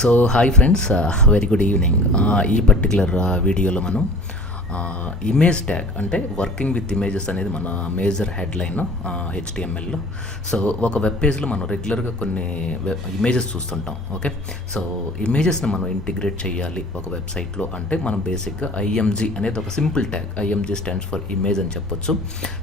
So hi friends, very good evening. ఈ particular వీడియోలో మనం ఇమేజ్ ట్యాగ్ అంటే వర్కింగ్ విత్ ఇమేజెస్ అనేది మన మేజర్ హెడ్లైన్ హెచ్టిఎంఎల్లో. సో ఒక వెబ్ పేజ్లో మనం రెగ్యులర్గా కొన్ని ఇమేజెస్ చూస్తుంటాం. ఓకే, సో ఇమేజెస్ని మనం ఇంటిగ్రేట్ చేయాలి ఒక వెబ్సైట్లో అంటే మనం బేసిక్గా ఐఎంజీ అనేది ఒక simple tag. IMG stands for image అని చెప్పొచ్చు.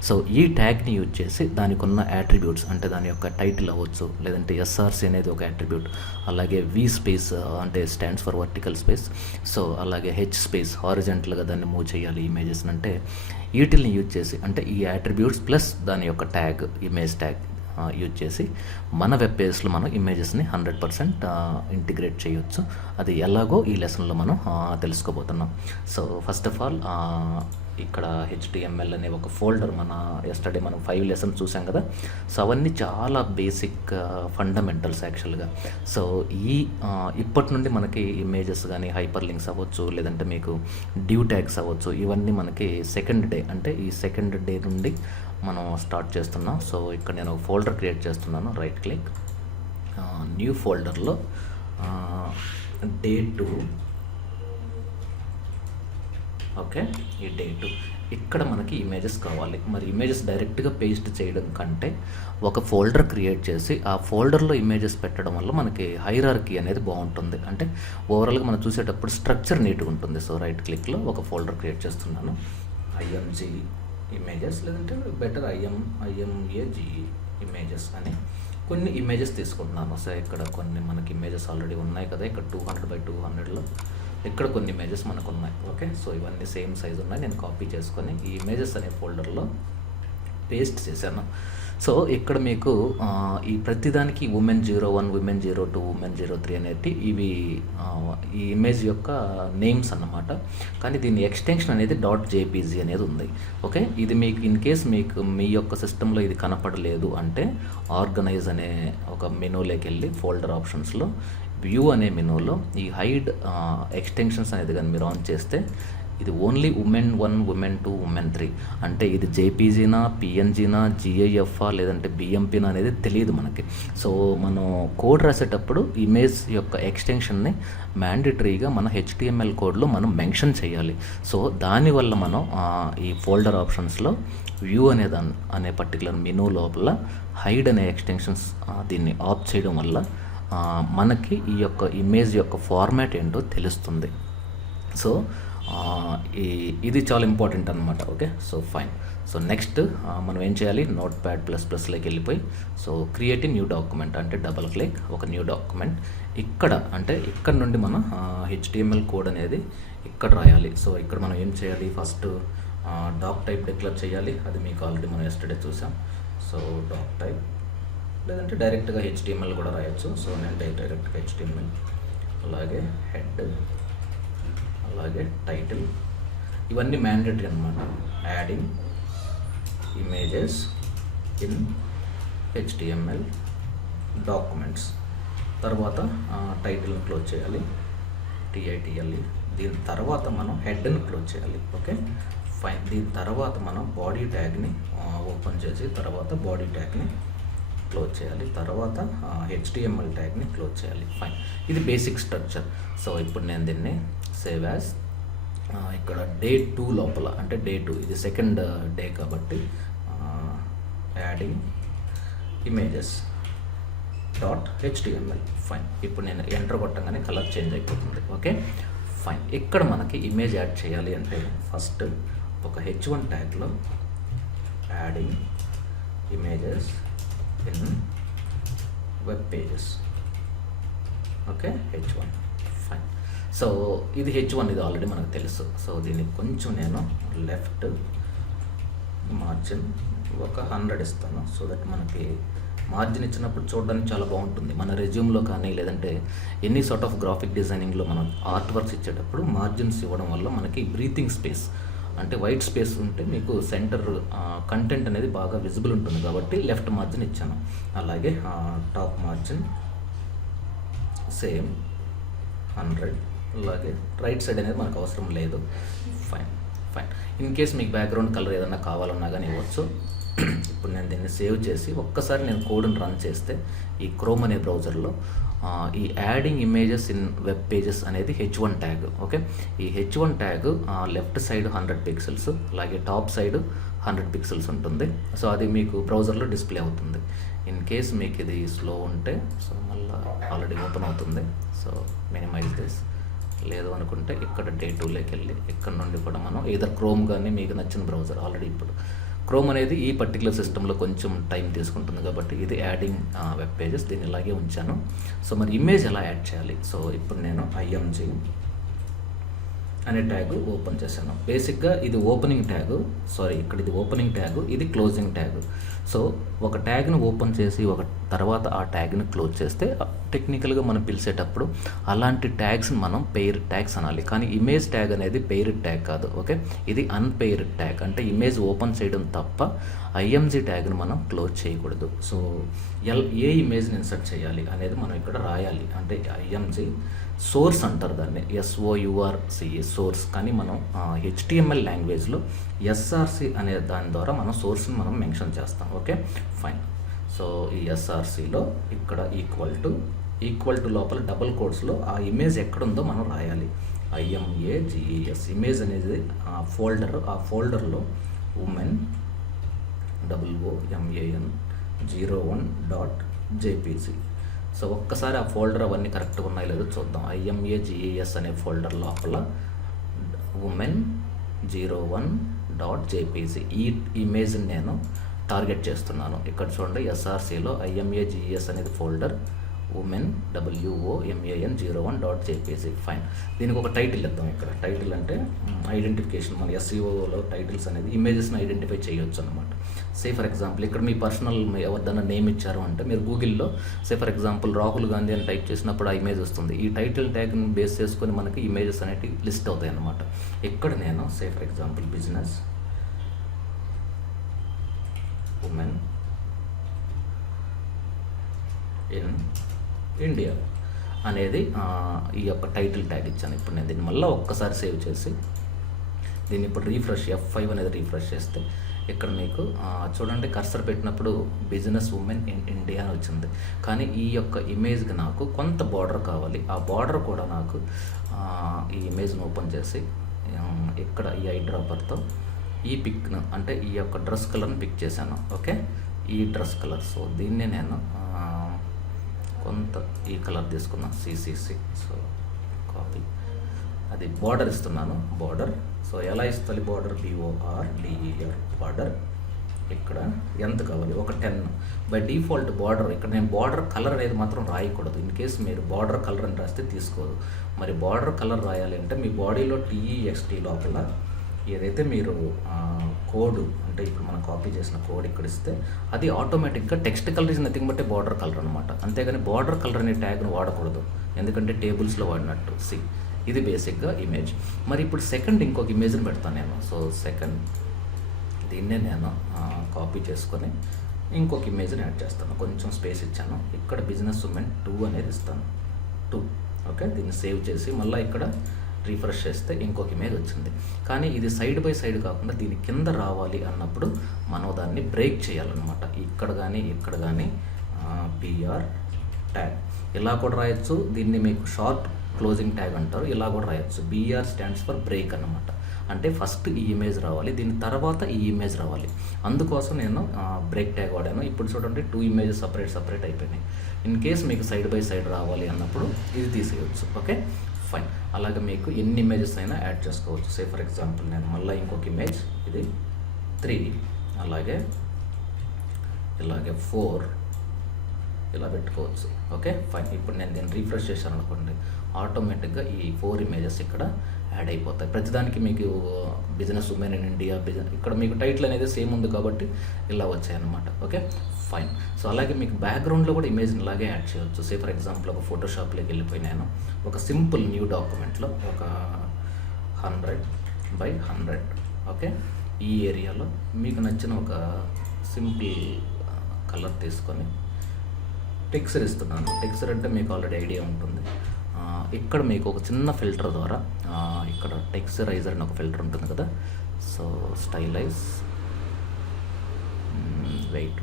సో ఈ ట్యాగ్ని యూజ్ చేసి దానికి ఉన్న యాట్రిబ్యూట్స్ అంటే దాని యొక్క టైటిల్ అవ్వచ్చు, లేదంటే ఎస్ఆర్సి అనేది ఒక యాట్రిబ్యూట్, అలాగే వి స్పేస్ అంటే stands for vertical space, so అలాగే హెచ్ స్పేస్ హారిజెంటల్గా దాన్ని మూవ్ చేయాలి ఇమేజెస్ అంటే వీటిల్ని యూజ్ చేసి అంటే ఈ యాట్రిబ్యూట్స్ ప్లస్ దాని యొక్క ట్యాగ్ ఇమేజ్ ట్యాగ్ యూజ్ చేసి మన వెబ్ పేజ్లో మనం ఇమేజెస్ని 100% ఇంటిగ్రేట్ చేయొచ్చు. అది ఎలాగో ఈ లెసన్లో మనం తెలుసుకోబోతున్నాం. సో ఫస్ట్ ఆఫ్ ఆల్ ఇక్కడ హెచ్టిఎంఎల్ అనే ఒక ఫోల్డర్ మన ఎస్టర్డే మనం 5 లెసన్స్ చూసాం కదా. సో అవన్నీ చాలా బేసిక్ ఫండమెంటల్స్ యాక్చువల్గా. సో ఇప్పటి నుండి మనకి ఇమేజెస్ కానీ హైపర్ లింక్స్ అవ్వచ్చు, లేదంటే మీకు డ్యూ ట్యాగ్స్ అవ్వచ్చు, ఇవన్నీ మనకి సెకండ్ డే అంటే ఈ సెకండ్ డే నుండి మనం స్టార్ట్ చేస్తున్నాం. సో ఇక్కడ నేను ఒక ఫోల్డర్ క్రియేట్ చేస్తున్నాను. రైట్ క్లిక్, న్యూ ఫోల్డర్లో డే 2. ఓకే, ఈ డే 2 ఇక్కడ మనకి ఇమేజెస్ కావాలి. మరి ఇమేజెస్ డైరెక్ట్గా పేస్ట్ చేయడం కంటే ఒక ఫోల్డర్ క్రియేట్ చేసి ఆ ఫోల్డర్లో ఇమేజెస్ పెట్టడం వల్ల మనకి హైరార్కీ అనేది బాగుంటుంది. అంటే ఓవరాల్గా మనం చూసేటప్పుడు స్ట్రక్చర్ నీట్గా ఉంటుంది. సో రైట్ క్లిక్లో ఒక ఫోల్డర్ క్రియేట్ చేస్తున్నాను, ఐఎంజీ ఇమేజెస్, లేదంటే బెటర్ ఐఎంఏజీ ఇమేజెస్ అని కొన్ని ఇమేజెస్ తీసుకుంటున్నాను. సో ఇక్కడ కొన్ని మనకి ఇమేజెస్ ఆల్రెడీ ఉన్నాయి కదా, ఇక్కడ 200x200లో ఇక్కడ కొన్ని ఇమేజెస్ మనకు ఉన్నాయి. ఓకే, సో ఇవన్నీ సేమ్ సైజ్ ఉన్నాయి. నేను కాపీ చేసుకొని ఈ ఇమేజెస్ అనే ఫోల్డర్లో పేస్ట్ చేశాను. సో ఇక్కడ మీకు ఈ ప్రతిదానికి ఉమెన్ 01, ఉమెన్ 02, ఉమెన్ 03 అనేది ఇవి ఈ ఇమేజ్ యొక్క నేమ్స్ అన్నమాట. కానీ దీని ఎక్స్టెన్షన్ అనేది .jpg అనేది ఉంది. ఓకే, ఇది మీకు ఇన్ కేస్ మీకు మీ యొక్క సిస్టంలో ఇది కనపడలేదు అంటే ఆర్గనైజ్ అనే ఒక మెనూలోకి వెళ్ళి ఫోల్డర్ ఆప్షన్స్లో వ్యూ అనే మెనూలో ఈ హైడ్ ఎక్స్టెన్షన్స్ అనేది కానీ మీరు ఆన్ చేస్తే ఇది ఓన్లీ ఉమెన్ 1, ఉమెన్ 2, ఉమెన్ 3 అంటే ఇది జేపీజీనా, పిఎన్జీనా, జిఐఎఫ్ఆ, లేదంటే బిఎంపీనా అనేది తెలియదు మనకి. సో మనం కోడ్ రాసేటప్పుడు ఇమేజ్ యొక్క ఎక్స్టెన్షన్ని మ్యాండేటరీగా మన హెచ్టిఎంఎల్ కోడ్లో మనం మెన్షన్ చేయాలి. సో దానివల్ల మనం ఈ ఫోల్డర్ ఆప్షన్స్లో వ్యూ అనే పర్టికులర్ మెనూ లోపల హైడ్ అనే ఎక్స్టెన్షన్స్ దీన్ని ఆఫ్ చేయడం వల్ల మనకి ఈ యొక్క ఇమేజ్ యొక్క ఫార్మాట్ ఏంటో తెలుస్తుంది. సో ఇది చాలా ఇంపార్టెంట్ అనమాట. Okay, so fine. So next మనం ఏం చేయాలి, Notepad++లోకి వెళ్ళిపోయి సో క్రియేట్ న్యూ డాక్యుమెంట్ అంటే డబల్ క్లిక్, ఒక న్యూ డాక్యుమెంట్. ఇక్కడ నుండి మనం హెచ్టిఎంఎల్ కోడ్ అనేది ఇక్కడ రాయాలి. సో ఇక్కడ మనం ఏం చేయాలి, ఫస్ట్ డాక్ టైప్ డిక్లేర్ చేయాలి. అది మీకు ఆల్రెడీ మనం ఎస్టర్డే చూసాం. సో డాక్ టైప్, లేదంటే డైరెక్ట్గా హెచ్టిఎంఎల్ కూడా రాయొచ్చు. సో నేను డైరెక్ట్గా హెచ్టిఎంఎల్, అలాగే హెడ్, అలాగే టైటిల్, ఇవన్నీ మ్యాండేటరీ అనమాట. Adding images in HTML documents. తర్వాత టైటిల్ని క్లోజ్ చేయాలి, TITLE. దీని తర్వాత మనం హెడ్ని క్లోజ్ చేయాలి. Okay fine. దీని తర్వాత మనం బాడీ ట్యాగ్ని ఓపెన్ చేసి తర్వాత బాడీ ట్యాగ్ని క్లోజ్ చేయాలి, తర్వాత హెచ్టిఎంఎల్ ట్యాగ్ని క్లోజ్ చేయాలి. ఫైన్, ఇది బేసిక్ స్ట్రక్చర్. సో ఇప్పుడు నేను దీన్ని సేవ్ యాజ్ ఇక్కడ డే 2 లోపల అంటే డే 2 ఇది సెకండ్ డే కాబట్టి యాడింగ్ ఇమేజెస్ .html. ఫైన్, ఇప్పుడు నేను ఎంటర్ కొట్టగానే కలర్ చేంజ్ అయిపోతుంది. Okay fine. ఇక్కడ మనకి ఇమేజ్ యాడ్ చేయాలి అంటే ఫస్ట్ ఒక H1 ట్యాగ్లో adding images in web pages. Okay, H1. Fine. So ఇది H1, ఇది ఆల్రెడీ మనకు తెలుసు. సో దీన్ని కొంచెం నేను లెఫ్ట్ మార్జిన్ ఒక 100 ఇస్తాను. సో దట్ మనకి మార్జిన్ ఇచ్చినప్పుడు చూడడానికి చాలా బాగుంటుంది. మన రెజ్యూమ్లో కానీ లేదంటే ఎనీ సార్ట్ ఆఫ్ గ్రాఫిక్ డిజైనింగ్లో మనం ఆర్ట్ వర్క్స్ ఇచ్చేటప్పుడు మార్జిన్స్ ఇవ్వడం వల్ల మనకి బ్రీతింగ్ స్పేస్ అంటే వైట్ స్పేస్ ఉంటే మీకు సెంటర్ కంటెంట్ అనేది బాగా విజిబుల్ ఉంటుంది కాబట్టి లెఫ్ట్ మార్జిన్ ఇచ్చాను. అలాగే టాప్ మార్జిన్ సేమ్ 100. అలాగే రైట్ సైడ్ అనేది మనకు అవసరం లేదు. ఫైన్. ఇన్ కేస్ మీకు బ్యాక్గ్రౌండ్ కలర్ ఏదైనా కావాలన్నా కానీ ఇవ్వచ్చు. ఇప్పుడు నేను దీన్ని సేవ్ చేసి ఒక్కసారి నేను కోడ్ని రన్ చేస్తే ఈ క్రోమ్ అనే బ్రౌజర్లో ఈ adding images in web pages అనేది H1 ట్యాగ్. ఓకే, ఈ H1 tag left side 100 pixels, అలాగే టాప్ సైడ్ 100 పిక్సెల్స్ ఉంటుంది. సో అది మీకు బ్రౌజర్లో డిస్ప్లే అవుతుంది. ఇన్ కేస్ మీకు ఇది స్లో ఉంటే సో మళ్ళీ ఆల్రెడీ ఓపెన్ అవుతుంది. So minimize this. లేదు అనుకుంటే ఇక్కడ డే 2లోకి వెళ్ళి ఇక్కడ నుండి కూడా మనం ఏదర్ క్రోమ్ కానీ మీకు నచ్చిన బ్రౌజర్. ఆల్రెడీ ఇప్పుడు క్రోమ్ అనేది ఈ పర్టికులర్ సిస్టంలో కొంచెం టైం తీసుకుంటుంది కాబట్టి ఇది యాడింగ్ వెబ్ పేజెస్, దీన్ని ఇలాగే ఉంచాను. సో మరి ఇమేజ్ ఎలా యాడ్ చేయాలి? సో ఇప్పుడు నేను IMG అనే ట్యాగ్ ఓపెన్ చేశాను. బేసిక్గా ఇది ఓపెనింగ్ ట్యాగ్, ఇక్కడ ఇది ఓపెనింగ్ ట్యాగ్, ఇది క్లోజింగ్ ట్యాగ్. సో ఒక ట్యాగ్ను ఓపెన్ చేసి ఒక తర్వాత ఆ ట్యాగ్ని క్లోజ్ చేస్తే టెక్నికల్గా మనం పిలిచేటప్పుడు అలాంటి ట్యాగ్స్ని మనం పెయిర్ ట్యాగ్స్ అనాలి. కానీ ఇమేజ్ ట్యాగ్ అనేది పెయిర్డ్ ట్యాగ్ కాదు. ఓకే, ఇది అన్పెయిర్డ్ ట్యాగ్, అంటే ఇమేజ్ ఓపెన్ చేయడం తప్ప IMG ట్యాగ్ని మనం క్లోజ్ చేయకూడదు. సో ఏ ఇమేజ్ని ఇన్సర్ట్ చేయాలి అనేది మనం ఇక్కడ రాయాలి. అంటే IMG సోర్స్ అంటారు దాన్ని, SOURCE సోర్స్. కానీ మనం HTML లాంగ్వేజ్లో SRC అనే దాని ద్వారా మనం సోర్స్ని మనం మెన్షన్ చేస్తాం. Okay, fine. సో ఈ SRCలో ఇక్కడ ఈక్వల్ టు లోపల డబుల్ కోట్స్లో ఆ ఇమేజ్ ఎక్కడుందో మనం రాయాలి. IMAGES ఇమేజ్ అనేది ఫోల్డర్, ఆ ఫోల్డర్లో ఉమెన్ WOMAN01.jpg. సో ఒక్కసారి ఆ ఫోల్డర్ అవన్నీ కరెక్ట్గా ఉన్నాయో లేదో చూద్దాం. IMAGES అనే ఫోల్డర్ లోపల women01.jpg ఈ ఇమేజ్ని నేను టార్గెట్ చేస్తున్నాను. ఇక్కడ చూడండి, SRCలో IMAGES అనేది ఫోల్డర్, ఉమెన్ WOMAN01.jpg. ఫైన్. దీనికి ఒక టైటిల్ ఇద్దాం. ఇక్కడ టైటిల్ అంటే ఐడెంటిఫికేషన్. మన SEOలో టైటిల్స్ అనేది ఇమేజెస్ని ఐడెంటిఫై చేయొచ్చు అనమాట. ఫర్ ఎగ్జాంపుల్ ఇక్కడ మీ పర్సనల్ ఎవరిదైనా నేమ్ ఇచ్చారు అంటే మీరు గూగుల్లో ఫర్ ఎగ్జాంపుల్ రాహుల్ గాంధీ అని టైప్ చేసినప్పుడు ఆ ఇమేజ్ వస్తుంది. ఈ టైటిల్ ట్యాగ్ని బేస్ చేసుకొని మనకి ఇమేజెస్ అనేవి లిస్ట్ అవుతాయి అన్నమాట. ఇక్కడ నేను for example business women in India అనేది ఈ యొక్క టైటిల్ ట్యాగ్ ఇచ్చాను. ఇప్పుడు నేను దీన్ని మళ్ళీ ఒక్కసారి సేవ్ చేసి దీన్ని ఇప్పుడు రీఫ్రెష్ F5 అనేది రీఫ్రెష్ చేస్తే ఇక్కడ మీకు చూడండి కర్సర్ పెట్టినప్పుడు బిజినెస్ ఉమెన్ ఇన్ ఇండియా అని వచ్చింది. కానీ ఈ యొక్క ఇమేజ్కి నాకు కొంత బార్డర్ కావాలి. ఆ బార్డర్ కూడా నాకు ఈ ఇమేజ్ను ఓపెన్ చేసి ఇక్కడ ఈ ఐ డ్రాపర్తో ఈ పిక్ను అంటే ఈ యొక్క డ్రెస్ కలర్ని పిక్ చేశాను. ఓకే, ఈ డ్రెస్ కలర్. సో దీన్ని నేను కొంత ఈ కలర్ తీసుకున్నాను, CCC. సో కాపీ, అది బార్డర్ ఇస్తున్నాను. బార్డర్ సో ఎలా ఇస్తుంది? Border BORDER border. ఇక్కడ ఎంత కావాలి? ఒక 10. బై డిఫాల్ట్ బార్డర్ ఇక్కడ నేను బార్డర్ కలర్ అనేది మాత్రం రాయకూడదు. ఇన్ కేస్ మీరు బార్డర్ కలర్ అని రాస్తే తీసుకోదు. మరి బార్డర్ కలర్ రాయాలి అంటే మీ బాడీలో TEXT లోపల ఏదైతే మీరు కోడ్ అంటే ఇప్పుడు మనం కాపీ చేసిన కోడ్ ఇక్కడ ఇస్తే అది ఆటోమేటిక్గా text colour is nothing but border colour అనమాట. అంతేగాని బార్డర్ కలర్ అనే ట్యాగ్ను వాడకూడదు, ఎందుకంటే టేబుల్స్లో వాడినట్టు. ఇది బేసిక్గా ఇమేజ్. మరి ఇప్పుడు సెకండ్ ఇంకొక ఇమేజ్ని పెడతాను నేను. సో సెకండ్ దీన్నే నేను కాపీ చేసుకొని ఇంకొక ఇమేజ్ని యాడ్ చేస్తాను. కొంచెం స్పేస్ ఇచ్చాను. ఇక్కడ బిజినెస్ ఉమెన్ 2 అనేది ఇస్తాను. 2. ఓకే, దీన్ని సేవ్ చేసి మళ్ళీ ఇక్కడ రీఫ్రెష్ చేస్తే ఇంకొక ఇమేజ్ వచ్చింది. కానీ ఇది సైడ్ బై సైడ్ కాకుండా దీని కింద రావాలి అన్నప్పుడు మనం దాన్ని బ్రేక్ చేయాలన్నమాట. ఇక్కడ కానీ BR ట్యాగ్ ఇలా కూడా రాయొచ్చు. దీన్ని మీకు షార్ట్ క్లోజింగ్ ట్యాగ్ అంటారు, ఇలా కూడా రాయొచ్చు. BR స్టాండ్స్ ఫర్ బ్రేక్ అన్నమాట. అంటే ఫస్ట్ ఈ ఇమేజ్ రావాలి, దీని తర్వాత ఈ ఇమేజ్ రావాలి. అందుకోసం నేను బ్రేక్ ట్యాగ్ వాడాను. ఇప్పుడు చూడండి 2 ఇమేజెస్ సపరేట్ అయిపోయినాయి. ఇన్ కేస్ మీకు సైడ్ బై సైడ్ రావాలి అన్నప్పుడు ఇది తీసేయచ్చు. Okay, fine. అలాగే మీకు ఎన్ని ఇమేజెస్ అయినా యాడ్ చేసుకోవచ్చు. ఫర్ ఎగ్జాంపుల్ నేను మళ్ళీ ఇంకొక ఇమేజ్, ఇది 3, అలాగే 4 ఇలా పెట్టుకోవచ్చు. Okay, fine. ఇప్పుడు నేను దీన్ని రీఫ్రెష్ చేశాను అనుకోండి, ఆటోమేటిక్గా ఈ 4 ఇమేజెస్ ఇక్కడ యాడ్ అయిపోతాయి. ప్రతిదానికి మీకు బిజినెస్ ఉమెన్ ఇన్ ఇండియా ఇక్కడ మీకు టైటిల్ అనేది సేమ్ ఉంది కాబట్టి ఇలా వచ్చాయన్నమాట. Okay, fine. సో అలాగే మీకు బ్యాక్గ్రౌండ్లో కూడా ఇమేజ్ని ఇలాగే యాడ్ చేయవచ్చు. ఫర్ ఎగ్జాంపుల్ ఒక ఫోటోషాప్లోకి వెళ్ళిపోయి నేను ఒక సింపుల్ న్యూ డాక్యుమెంట్లో ఒక 100x100 ఓకే, ఈ ఏరియాలో మీకు నచ్చిన ఒక సింపుల్ కలర్ తీసుకొని టెక్స్చర్ ఇస్తున్నాను. టెక్స్చర్ అంటే మీకు ఆల్రెడీ ఐడియా ఉంటుంది. ఇక్కడ మీకు ఒక చిన్న ఫిల్టర్ ద్వారా ఇక్కడ టెక్స్చరైజర్ అని ఒక ఫిల్టర్ ఉంటుంది కదా. సో స్టైలైజ్ వెయిట్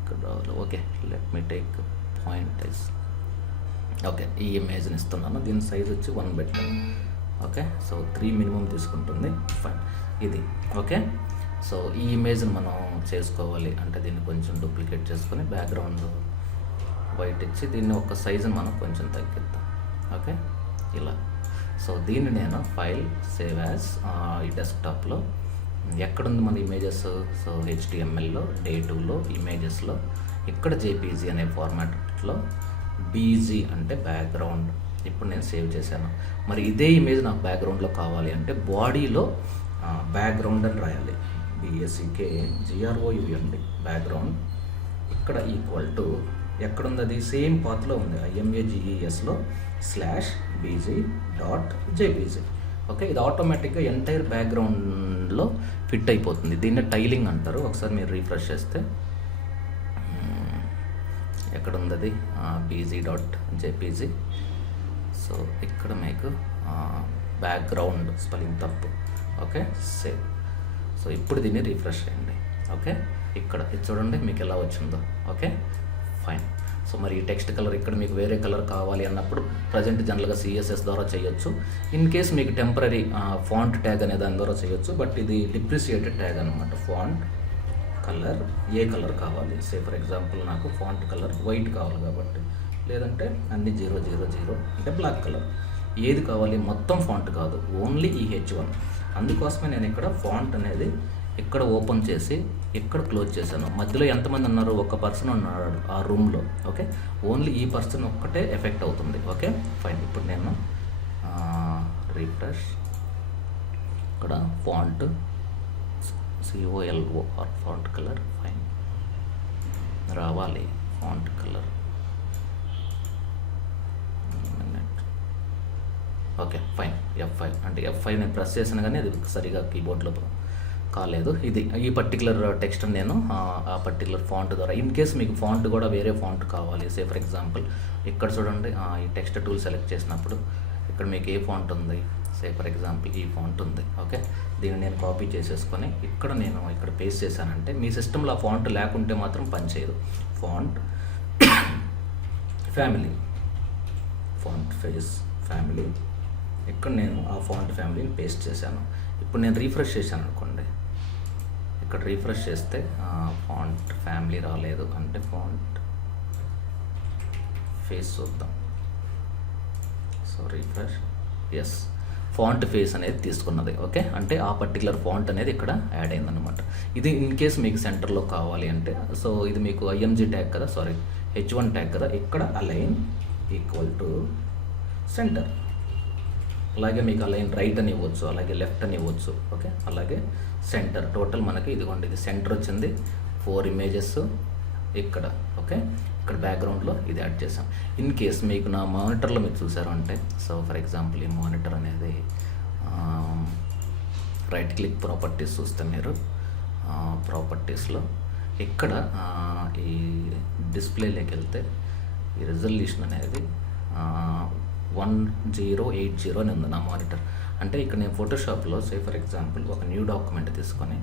ఇక్కడ okay, let me take point ice. Okay, ఈ ఇమేజ్ని ఇస్తున్నాను. దీని సైజ్ వచ్చి 1 పెట్టాను. ఓకే, సో 3 మినిమం తీసుకుంటుంది. ఫైన్, ఇది ఓకే. సో ఈ ఇమేజ్ని మనం చేసుకోవాలి అంటే దీన్ని కొంచెం డూప్లికేట్ చేసుకొని బ్యాక్గ్రౌండ్ వైట్ ఇచ్చి దీన్ని ఒక సైజుని మనం కొంచెం తగ్గిద్దాం. ఓకే, ఇలా. సో దీన్ని నేను ఫైల్ సేవ్ యాజ్ ఈ డెస్క్టాప్లో ఎక్కడుంది మన ఇమేజెస్? సో HTMLలో డే 2లో ఇమేజెస్లో ఇక్కడ JPG అనే ఫార్మాట్లో BG అంటే బ్యాక్గ్రౌండ్. ఇప్పుడు నేను సేవ్ చేశాను. మరి ఇదే ఇమేజ్ నాకు బ్యాక్గ్రౌండ్లో కావాలి అంటే బాడీలో బ్యాక్గ్రౌండ్ అని రాయాలి. BACKGROUND background. ఇక్కడ ఈక్వల్ టు ఎక్కడుంది? అది సేమ్ పాత్లో ఉంది, IMAGESలో /BG.JPG. ఓకే, ఇది ఆటోమేటిక్గా ఎంటైర్ బ్యాక్గ్రౌండ్లో ఫిట్ అయిపోతుంది. దీన్ని టైలింగ్ అంటారు. ఒకసారి మీరు రీఫ్రెష్ చేస్తే ఎక్కడుంది అది? BG.JPG. సో ఇక్కడ మీకు బ్యాక్గ్రౌండ్ స్పెల్లింగ్ తప్పు. Okay, save. సో ఇప్పుడు దీన్ని రీఫ్రెష్ చేయండి. ఓకే, ఇక్కడ ఇది చూడండి మీకు ఎలా వచ్చిందో. Okay, fine. సో మరి ఈ టెక్స్ట్ కలర్ ఇక్కడ మీకు వేరే కలర్ కావాలి అన్నప్పుడు ప్రజెంట్ జనరల్గా CSS ద్వారా చేయొచ్చు. ఇన్ కేస్ మీకు టెంపరీ ఫాంట్ ట్యాగ్ అనే దాని ద్వారా చేయొచ్చు. బట్ ఇది డిప్రిసియేటెడ్ ట్యాగ్ అనమాట. ఫాంట్ కలర్ ఏ కలర్ కావాలి? సే ఫర్ ఎగ్జాంపుల్ నాకు ఫాంట్ కలర్ వైట్ కావాలి కాబట్టి, లేదంటే అన్ని 000 అంటే బ్లాక్ కలర్. ఏది కావాలి? మొత్తం ఫాంట్ కాదు, ఓన్లీ ఈ H1. అందుకోసమే నేను ఇక్కడ ఫాంట్ అనేది ఇక్కడ ఓపెన్ చేసి ఇక్కడ క్లోజ్ చేశాను. మధ్యలో ఎంతమంది ఉన్నారు? ఒక పర్సన్ ఉన్నాడు ఆ రూమ్లో. ఓకే, ఓన్లీ ఈ పర్సన్ ఒక్కటే ఎఫెక్ట్ అవుతుంది. Okay, fine. ఇప్పుడు నేను రిఫ్రెష్, ఇక్కడ font COLO font colour. Fine, రావాలి font colour. Okay, fine. F5 అంటే F5 నేను ప్రెస్ చేసాను కానీ అది సరిగా కీబోర్డ్లో కాలేదు. ఇది ఈ పర్టికులర్ టెక్స్ట్ నేను ఆ పర్టికులర్ ఫాంట్ ద్వారా, ఇన్ కేస్ మీకు ఫాంట్ కూడా వేరే ఫాంట్ కావాలి, సే ఫర్ ఎగ్జాంపుల్ ఇక్కడ చూడండి ఈ టెక్స్ట్ టూల్ సెలెక్ట్ చేసినప్పుడు ఇక్కడ మీకు ఏ ఫాంట్ ఉంది? సే ఫర్ ఎగ్జాంపుల్ ఈ ఫాంట్ ఉంది. ఓకే, దీన్ని నేను కాపీ చేసేసుకొని నేను ఇక్కడ పేస్ట్ చేశానంటే మీ సిస్టంలో ఆ ఫాంట్ లేకుంటే మాత్రం పనిచేయదు. Font family, font face family, ఇక్కడ నేను ఆ ఫాంట్ ఫ్యామిలీని పేస్ట్ చేశాను. ఇప్పుడు నేను రీఫ్రెష్ చేశాను అనుకోండి, ఇక్కడ రీఫ్రెష్ చేస్తే ఫాంట్ ఫ్యామిలీ రాలేదు అంటే ఫాంట్ ఫేస్ చూద్దాం. So refresh, yes, font face అనేది తీసుకున్నది. ఓకే, అంటే ఆ పర్టికులర్ ఫాంట్ అనేది ఇక్కడ యాడ్ అయిందనమాట. ఇది ఇన్ కేస్ మీకు సెంటర్లో కావాలి అంటే, సో ఇది మీకు IMG ట్యాగ్ కదా, సారీ H1 ట్యాగ్ కదా, ఇక్కడ అలైన్ ఈక్వల్ టు సెంటర్. అలాగే మీకు అలైన్ రైట్ అని ఇవ్వచ్చు, అలాగే లెఫ్ట్ అని ఇవ్వచ్చు. ఓకే, అలాగే సెంటర్. టోటల్ మనకి ఇదిగోండి, ఇది సెంటర్ వచ్చింది. 4 ఇమేజెస్ ఇక్కడ. ఓకే, ఇక్కడ బ్యాక్గ్రౌండ్లో ఇది యాడ్ చేసాం. ఇన్ కేస్ మీకు నా మానిటర్లో మీరు చూసారు అంటే, సో ఫర్ ఎగ్జాంపుల్ ఈ మానిటర్ అనేది రైట్ క్లిక్ ప్రాపర్టీస్ చూస్తే మీరు ప్రాపర్టీస్లో ఇక్కడ ఈ డిస్ప్లేలోకి వెళ్తే ఈ రిజల్యూషన్ అనేది 1080 అని ఉంది నా మానిటర్. అంటే ఇక్కడ నేను ఫోటోషాప్లో సే ఫర్ ఎగ్జాంపుల్ ఒక న్యూ డాక్యుమెంట్ తీసుకొని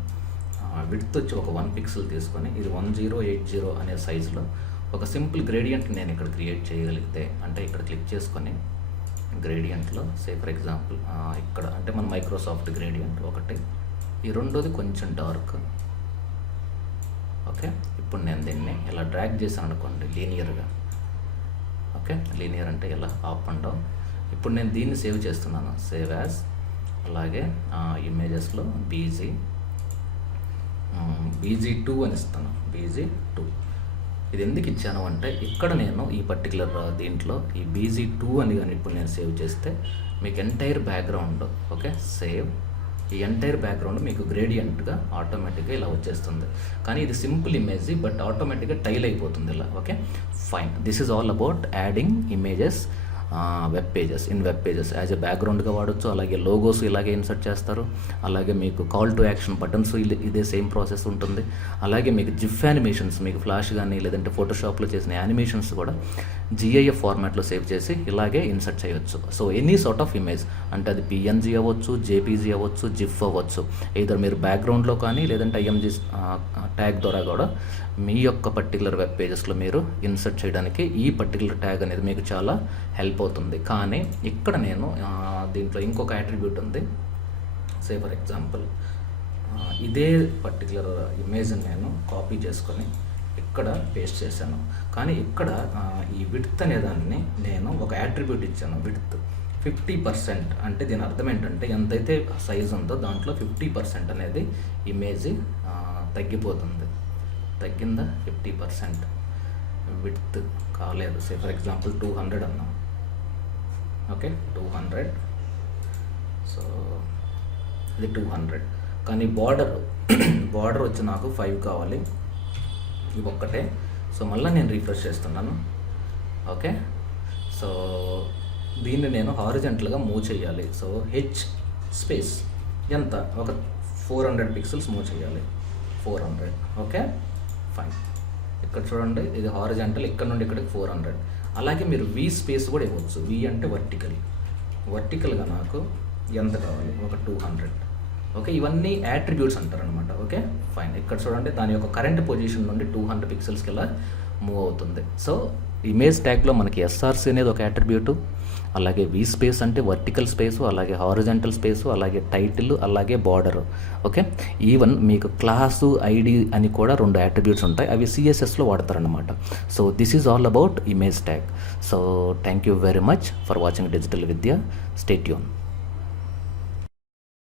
విడ్త్ వచ్చి ఒక 1 పిక్సెల్ తీసుకొని ఇది 1080 అనే సైజులో ఒక సింపుల్ గ్రేడియంట్ నేను ఇక్కడ క్రియేట్ చేయగలిగితే, అంటే ఇక్కడ క్లిక్ చేసుకొని గ్రేడియంట్లో సే ఫర్ ఎగ్జాంపుల్ ఇక్కడ అంటే మన మైక్రోసాఫ్ట్ గ్రేడియంట్ ఒకటి, ఈ రెండోది కొంచెం డార్క్. ఓకే, ఇప్పుడు నేను దీన్ని ఇలా డ్రాగ్ చేశాను అనుకోండి లీనియర్గా. ఓకే, లీనియర్ అంటే ఇలా అప్ అండ్ డౌన్. ఇప్పుడు నేను దీన్ని సేవ్ చేస్తున్నాను, సేవ్ యాజ్. అలాగే ఇమేజెస్లో BG2 అని ఇస్తాను, BG2. ఇది ఎందుకు ఇచ్చాను అంటే ఇక్కడ నేను ఈ పర్టికులర్ దీంట్లో ఈ BG2 అని కానీ ఇప్పుడు నేను సేవ్ చేస్తే మీకు ఎంటైర్ బ్యాక్గ్రౌండ్, ఓకే, సేవ్, ఈ ఎంటైర్ బ్యాక్గ్రౌండ్ మీకు గ్రేడియంట్గా ఆటోమేటిక్గా ఇలా వచ్చేస్తుంది. కానీ ఇది సింపుల్ ఇమేజ్, బట్ ఆటోమేటిక్గా టైల్ అయిపోతుంది ఇలా. Okay, fine. This is all about adding images web pages as a బ్యాక్గ్రౌండ్గా వాడచ్చు. అలాగే లోగోస్ ఇలాగే ఇన్సర్ట్ చేస్తారు. అలాగే మీకు కాల్ టు యాక్షన్ బటన్స్ ఇదే సేమ్ ప్రాసెస్ ఉంటుంది. అలాగే మీకు జిఫ్ యానిమేషన్స్, మీకు ఫ్లాష్ కానీ లేదంటే ఫోటోషాప్లో చేసిన యానిమేషన్స్ కూడా GIF ఫార్మాట్లో సేవ్ చేసి ఇలాగే ఇన్సర్ట్ చేయొచ్చు. So any sort of image, అంటే అది PNG అవ్వచ్చు, JPG అవ్వచ్చు, జిఫ్ అవ్వచ్చు. either మీరు బ్యాక్గ్రౌండ్లో కానీ లేదంటే IMG ట్యాగ్ ద్వారా కూడా మీ యొక్క పర్టికులర్ వెబ్ పేజెస్లో మీరు ఇన్సర్ట్ చేయడానికి ఈ పర్టికులర్ ట్యాగ్ అనేది మీకు చాలా హెల్ప్ అవుతుంది. కానీ ఇక్కడ నేను దీంట్లో ఇంకొక అట్రిబ్యూట్ ఉంది. సే ఫర్ ఎగ్జాంపుల్ ఇదే పర్టికులర్ ఇమేజ్ని నేను కాపీ చేసుకొని ఇక్కడ పేస్ట్ చేశాను. కానీ ఇక్కడ ఈ విడ్త్ అనే దాన్ని నేను ఒక అట్రిబ్యూట్ ఇచ్చాను, విడ్త్ 50%. అంటే దీని అర్థం ఏంటంటే ఎంతైతే సైజ్ ఉందో దాంట్లో 50% అనేది ఇమేజ్ తగ్గిపోతుంది. తగ్గిందా? 50% విడ్త్ కాలేదు. సే ఫర్ ఎగ్జాంపుల్ 200 అన్నాం. ఓకే, 200. సో ఇది 200. కానీ బార్డర్ వచ్చి నాకు 5 కావాలి. ఇవి ఒక్కటే. సో మళ్ళీ నేను రీఫ్రెష్ చేస్తున్నాను. ఓకే, సో దీన్ని నేను హారిజెంటల్గా మూవ్ చేయాలి. సో H స్పేస్ ఎంత, ఒక 400 పిక్సెల్స్ మూవ్ చేయాలి. 400. Okay, fine. ఇక్కడ చూడండి, ఇది హారిజెంటల్, ఇక్కడ నుండి ఇక్కడికి 400. అలాగే మీరు V స్పేస్ కూడా ఇవ్వచ్చు. V అంటే వర్టికల్గా నాకు ఎంత కావాలి, ఒక 200. ఓకే, ఇవన్నీ యాట్రిబ్యూట్స్ అంటారనమాట. Okay, fine. ఇక్కడ చూడండి, దాని యొక్క కరెంట్ పొజిషన్ నుండి 200 పిక్సెల్స్కి ఇలా మూవ్ అవుతుంది. సో ఇమేజ్ ట్యాగ్లో మనకి SRC అనేది ఒక యాట్రిబ్యూటు, అలాగే V స్పేస్ అంటే వర్టికల్ స్పేసు, అలాగే హారిజెంటల్ స్పేసు, అలాగే టైటిల్, అలాగే బార్డర్. ఓకే, ఈవెన్ మీకు క్లాసు ID అని కూడా 2 యాట్రిబ్యూట్స్ ఉంటాయి. అవి CSSలో వాడతారనమాట. So this is all about image tag. So thank you very much for watching digital Vidya. Stay tune.